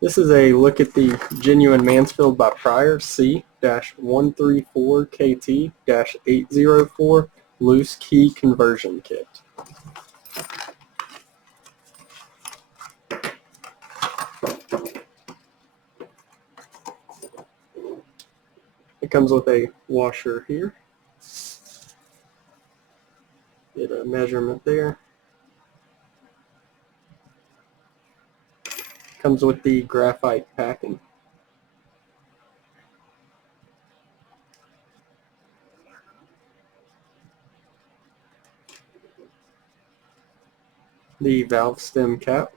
This is a look at the genuine Mansfield by Prier C-134KT-804 loose key conversion kit. It comes with a washer here. Get a measurement there. Comes with the graphite packing. The valve stem cap.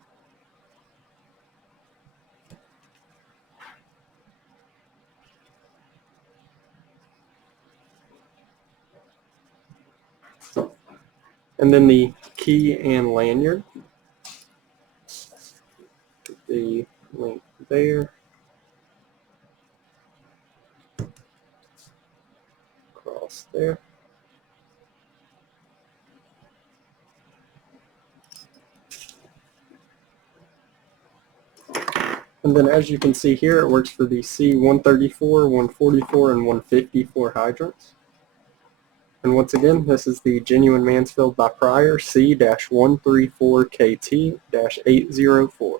And then the key and lanyard. The link there. Across there. And then as you can see here, it works for the C-134, 144, and 154 hydrants. And once again, this is the genuine Mansfield by Prier C-134KT-804.